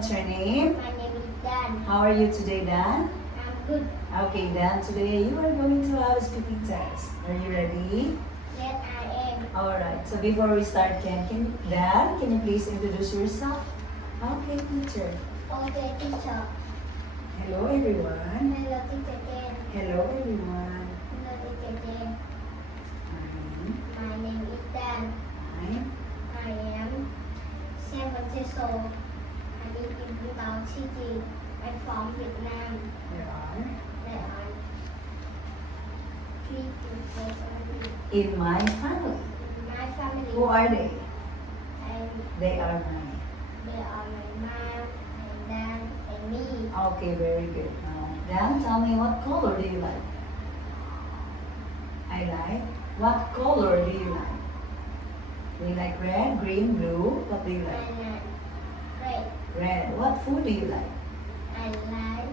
What's your name? My name is Dan. How are you today, Dan? I'm good. Okay, Dan, today you are going to have a speaking test. Are you ready? Yes, I am. Alright, so before we start, Dan, can you please introduce yourself? Okay, teacher. Okay, teacher. Hello, everyone. Hello, teacher Dan. Hello, everyone. Hello, teacher Dan. My name is Dan. Hi. I am 7 years old. I live in Bilbao City. I'm from Vietnam. There are. There are 3 people In my family. in my family. Who are they? And They are mine. they are my mom, and dad, and me. Okay, very good. Now, Dan, tell me what color do you like? I like. What color do you like? Do you like red, green, blue? What do you like? I like red. Red. What food do you like? I like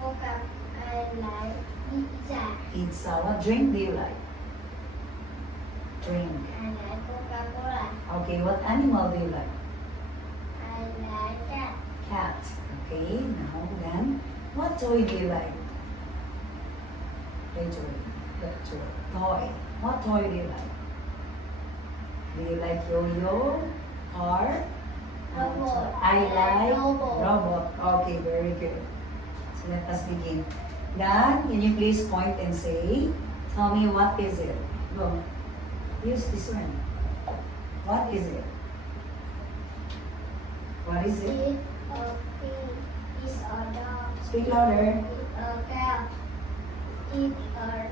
Coca. I like pizza. Pizza. What drink do you like? Drink. I like Coca-Cola. Okay, what animal do you like? I like cat. Cat. Okay, now then, what toy do you like? Play toy. Toy. What toy do you like? Do you like yo-yo? Car? Robot. I like Robot. robot. Okay, very good. So let us begin. Dan, can you please point and say, tell me what is it? Go. Use this one. What is it? What is it? It's a pig. It's a dog. Speak louder. It's a cow. It's a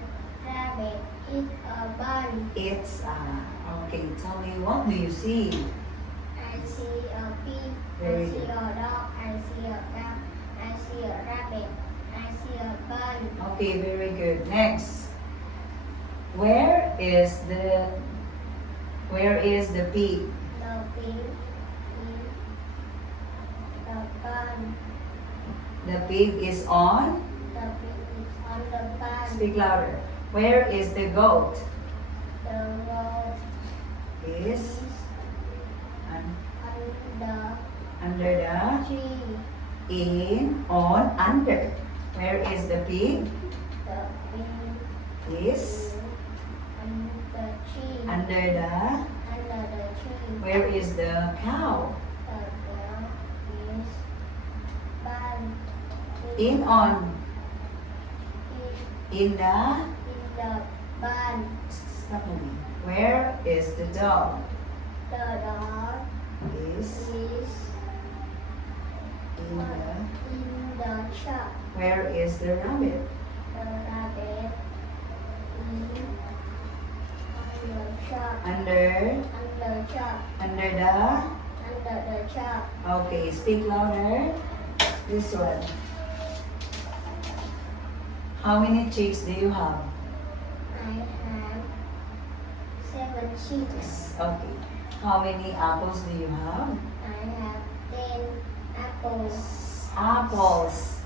rabbit. It's a bun. It's okay. Tell me, what do you see? I see a pig. Very I see good. a dog. I see a cow. I see a rabbit. I see a bun. Okay, very good. Next, where is the pig? The pig is the bun. The pig is on. The pig is on the bun. Speak louder. Where is the goat? The road Is is un- on the under the tree. in on under. Where is the pig? The pig Is is on the tree. under the. Under the tree. Where is the cow? The girl is bun. In on In in the. the bun. Stop moving. Where is the dog? The dog Is is in the. in the shop. Where is the rabbit? The rabbit is on the shop. Under Under shop. under the. Under the shop. Okay, speak louder. This one. How many chicks do you have? I have 7 chicks. Okay. How many apples do you have? I have 10 apples. Apples.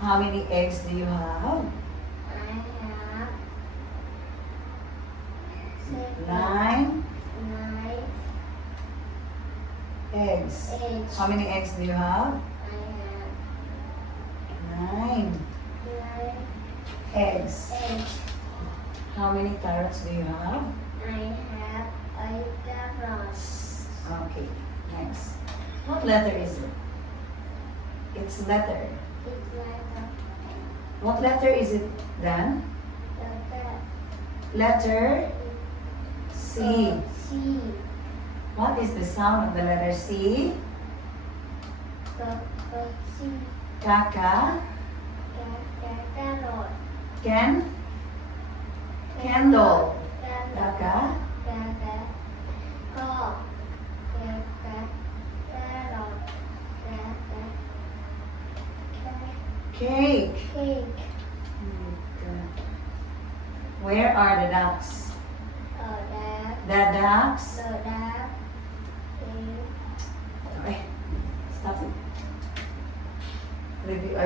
How many eggs do you have? I have 9 9 eggs. eggs. How many eggs do you have? I have 9 9 eggs. eggs. How many carrots do you have? I have 8 carrots. Okay, next. What letter is it? It's letter. It's like What letter is it, Dan? the Letter C. C. What is the sound of the letter C? The C. Kaka. Carrot. Candle. Carrot. Kaka. Cake. Cake. Where are the ducks? The ducks. The duck is Okay, stop it. Review.